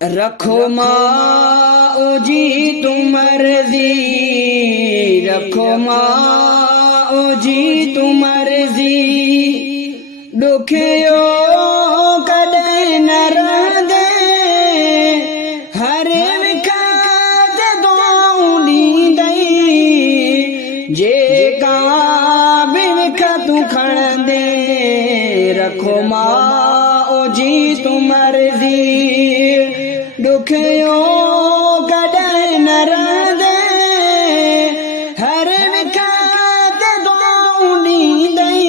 रखो माओ जी तुम मर्जी, रखो माओ जी तुम मर्जी। दुखियो कॾहिं न रहंदे, हर विखात दुआऊं ॾींदई। जेका बि विख तूं खणंदे, रखो माओ जी तुम मर्जी। दुखियो कॾहिं न रहंदे, हर विखात दुआऊं ॾींदई।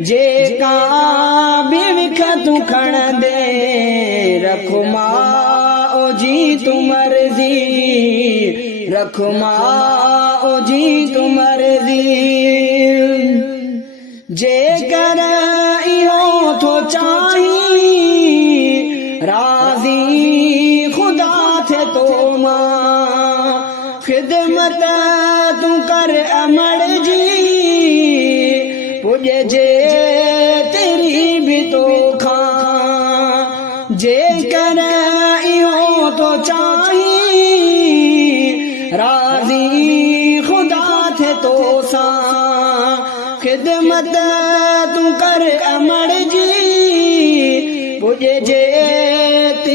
जेका बि विख तूं खणंदे, रखो माओ जी तुम मर्जी, रखो माओ जी तुम मर्जी। जेकर इहो थो चाहीं, राज़ी खुदा थे तो मां। ख़िदमत तूं कर अमड़ जी, पुॼजे तेरी भी तोखां। जेकर इहो थो चाहीं, राज़ी खुदा थे तो सां। ख़िदमत तूं कर अमड़ जी, पुॼजे